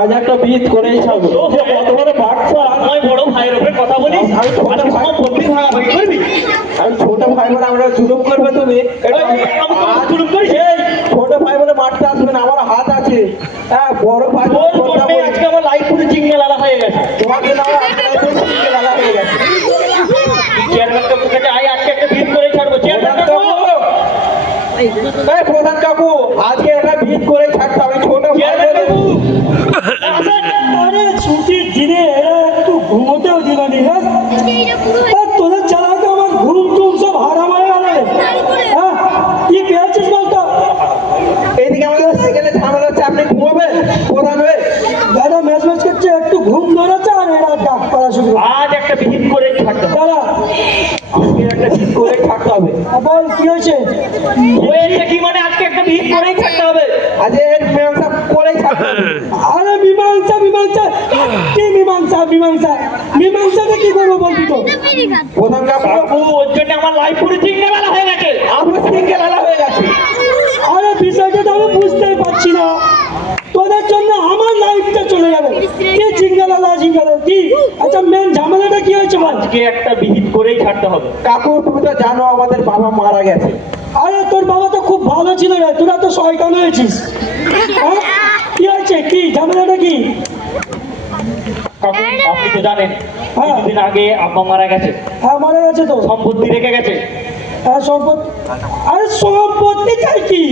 আজ একটা বিট করেই ছাড়বো। কত বড় বাচ্চা, নয় বড় ভাইয়ের উপরে কথা বলিস। আমি ছোট ভাই, সম্পত্তি ভাগাভাগি করবি। আমি ছোট ভাই বলে আমরা জুলুম করবে তুমি? আমি জুলুম করিস? ছোট ভাই বলে মারতে আসবে না, আমার হাত আছে। হ্যাঁ, বড় ভাই তোর জন্যে আজকে আমার লাইফ পুরো চিংড়ে লালা হয়ে গেছে। তোমার জন্য আমার হাত চিংড়ে লাগা হয়ে গেছে। চেয়ারম্যান কাকুর কাছে আয়, আজকে একটা ভিড় করেই ছাড়বো। চেয়ারম্যান কাকু, এই প্রধান কাকু, আজকে একটা ভিড় করে ছাড়তে হবে। ছোট ভাই চেয়ারম্যান বলে কাকু আসেন। আরে ছুটির দিনে এরা একটু ঘুমোতেও দিল নি। তোদের চালাতে আমার ঘুম টুম সব হারাম হয়ে গেল রে। হ্যাঁ, কি পেয়েছিস বলতো? এইদিকে আমাদের সেকেন্ডে ঝামেলা হচ্ছে, আপনি ঘুমাবেন প্রধান হয়ে? দাদা ম্যাচ ম্যাচ করছে, একটু ঘুম ধরেছে আর এরা ডাক করা শুরু করে। আজ একটা ভিড় করেই ছাড়তে হবে। দাদা আজকে একটা ভিড় করে ছাড়তে হবে। বল কি হয়েছে? হয়েছে কি মানে আজকে একটা ভিড় করেই ছাড়তে হবে। আজ এর মীমাংসা করেই ছাড়তে হবে। আরে মীমাংসা মীমাংসা কি মীমাংসা মীমাংসা মীমাংসাটা কি করবো বলবি তো? প্রধান কাকু, কাকু ওর জন্য আমার লাইফ পুরো চিংড়ে বেলা হয়ে গেছে। আপনার সিঙ্গে লালা হয়ে গেছে। আরে বিষয়টা তো আমি বুঝতেই পারছি না। তোদের জন্য আমার লাইফটা চলে যাবে। কি জিঙ্গালা জিঙ্গালা কি? আচ্ছা মেন ঝামেলাটা কি হয়েছে বল? আজকে একটা ভিড় করেই ছাড়তে হবে। কাকু, তুমি তো জানো আমাদের বাবা মারা গেছে। আরে তোর বাবা তো খুব ভালো ছিল রে, তোরা তো শয়তান হয়েছিস। হ্যাঁ? কি হয়েছে, কি ঝামেলাটা কি? কাকু আপনি তো জানেন হ্যাঁ। কিছুদিন আগে আব্বা মারা গেছে, হ্যাঁ মারা গেছে তো। সম্পত্তি রেখে গেছে। হ্যাঁ সম্পত্তি। আরে সম্পত্তি চাই কি?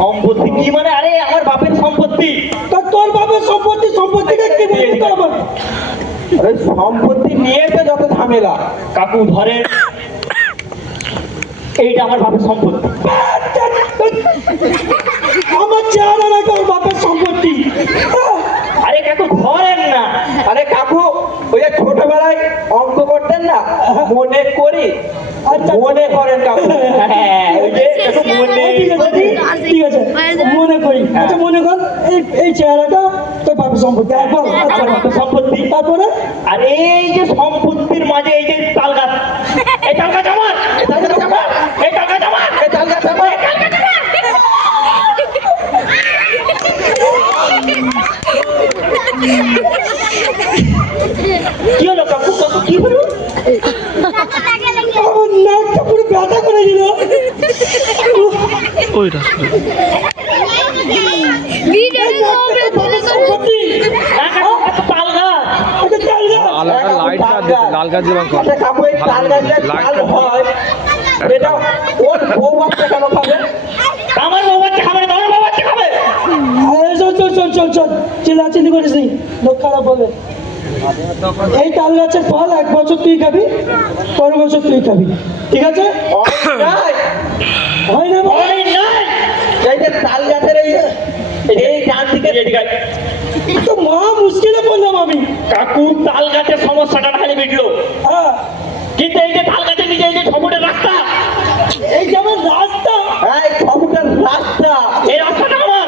সম্পত্তি কি মানে? আরে আমার বাপের সম্পত্তি। তা তোর বাবার সম্পত্তি, সম্পত্তিটা কি বলবি তো আমার? আরে সম্পত্তি নিয়ে তো যত ঝামেলা। কাকু ধরেন এইটা আমার বাপের সম্পত্তি। আমার চেহারা না তোর বাপের সম্পত্তি। আরে কাকু ধরেন না। আরে কাকু, ওই যে ছোটবেলায় অঙ্ক করতেন না, মনে করি। আচ্ছা। মনে করেন কাকু। হ্যাঁ ওই যে কাকু মনে ঠিক আছে, ঠিক আছে মনে করি। আচ্ছা মনে কর এই এই চেহারাটা তোর বাপের সম্পত্তি। তারপর আমার বাপের সম্পত্তি। তারপরে আর এই যে সম্পত্তির মাঝে এই যে তাল গাছ, এই তাল গাছ আমার, এই তাল গাছ আমার, এই তাল গাছ আমার, এই তাল গাছ আমার, এই তাল গাছ আমার। কি হলো কাকু? কাকু কি হলো? আমার নাকটা পুরো ব্যথা করে দিল। সম্পত্তি না কাকু, তাল গাছ। আচ্ছা তাল গাছ। আলাদা লাইট লাল গাছ দিয়ে কর আচ্ছা কাকু, এই তাল গাছটা তাল হয়, এটা ওর বউ বাচ্চা কেন খাবে? আমার বউ বাচ্চা খাবে না, তোমার বউ বাচ্চা খাবে। আরে চল চল চল চল চল, চিল্লাচিল্লি করিস নি, লোক খারাপ বলে। এই তাল গাছের ফল 1 বছর তুই খাবি, 15 বছর তুই খাবি, ঠিক আছে? নাই, হয় না বাবা? ওই নাই। এই যে তাল গাছের এই ডান দিকে তো মহা মুশকিলে পড়লাম আমি। কাকু তাল গাছের সমস্যাটা খালি মিটলো, হ্যাঁ কিন্তু এই যে তাল গাছের নিচে এই যে ছবুটের রাস্তা, এই যে আমার রাস্তা, এই ছবুটার রাস্তা, এই রাস্তাটা আমার।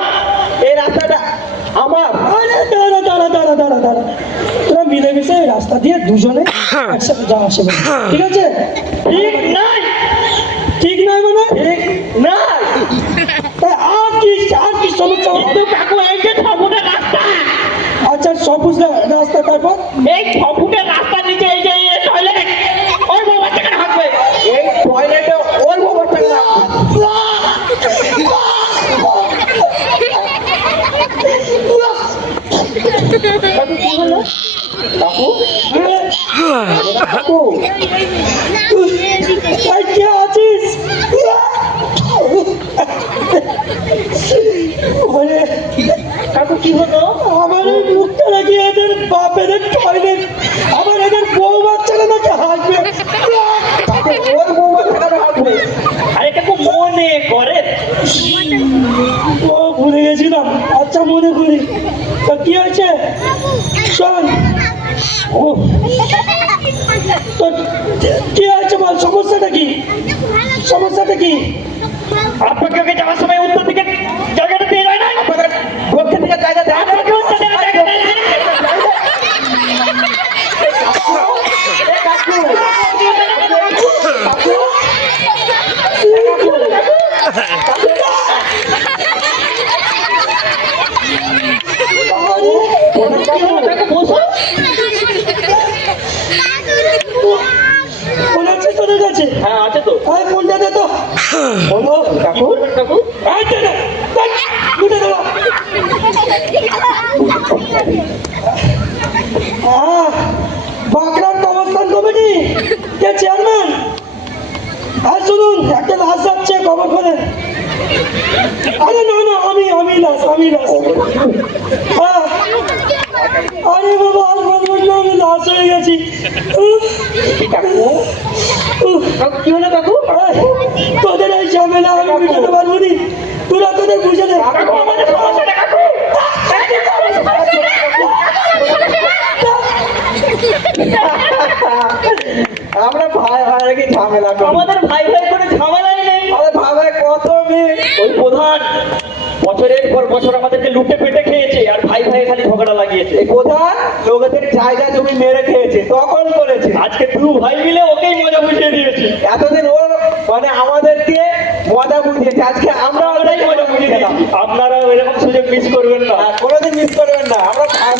এই রাস্তাটা আমার। আরে দাঁড়া দাঁড়া দাঁড়া দাঁড়া দাঁড়া, তোরা মিলেমিশে এই রাস্তা দিয়ে দুজনে একসাথে যাওয়া আসে বল, ঠিক আছে? ঠিক নাই, ঠিক নয় মানে? ঠিক নাই। তা আর কি সমস্যা হবে? কিন্তু কাকু এই যে ছবুটের রাস্তা, আচ্ছা সবুজ রাস্তা, তারপর এই ছবুটের রাস্তার নিচে এই যে টয়লেট, ওই বউ বাচ্চাকে থাকবে। এই টয়লেটে ওর বউ বাচ্চা না। কাকু কি হলো? কাকু, কাকু এই কে আছিস? ওরে কাকু কি হলো? আমার এই মুখটা নাকি এদের বাপের টয়লেট, আবার এদের বউ বাচ্চারা নাকি হাসবে। কাকু, ওর বউ বাচ্চা কেন হাসবে? আরে কাকু মনে করে। ও ভুলে গেছিলাম, আচ্ছা মনে করি। তা কি হয়েছে শোন, ও তোর কি হয়েছে বল, সমস্যাটা কি? সমস্যাটা কি? আপনাকে ওকে যাওয়ার সময় উত্তর দিকে জায়গাটা দিয়ে যায় না? আপনাদের দক্ষিণ দিকে জায়গা দেয় না? আপনাকে উত্তর দিকে জায়গা দেয় না? কাকু, কি হলো কাকু বসো ফোন আছে তোদের কাছে? হ্যাঁ আছে তো আরে ফোনটা দে তো। বলো কাকু কাকু এই দে না, দেখ, দুটো দাঁড়া। বাঁকড়ার কবরস্থান কমিটি কে চেয়ারম্যান? আর শুনুন, একটা লাশ যাচ্ছে কবর করে। আরে না না, আমি লাশ। হ্যাঁ। আরে বাবা, আর বলবো না, আমি লাশ হয়ে গেছি। কাকু কাকু কি হলো কাকু তোদের এই ঝামেলা আমি বুঝতে পারবো নি, তোরা তোদের বুঝে নে। কাকু আমাদের সমস্যাটা কাকু আমরা ভাই ভাই কি ঝামেলা করি আমাদের ভাই ভাই কোনো ঝামেলাই নেই আমাদের ভাই ভাই কত মেয়ে ওই প্রধান বছরের পর বছর আমাদেরকে লুটে পেটে খেয়েছে আর ভাই ভাই খালি ঝগড়া লাগিয়েছে এই প্রধান লোকেদের জায়গা জমি মেরে খেয়েছে দখল করেছে আজকে দু ভাই মিলে ওকেই মজা বুঝিয়ে দিয়েছি এতদিন ওর মানে আমাদেরকে মজা বুঝিয়েছে আজকে আমরা আমরাই মজা বুঝিয়ে দিলাম আপনারাও এরকম সুযোগ মিস করবেন না কোনোদিন মিস করবেন না আমরা ভাই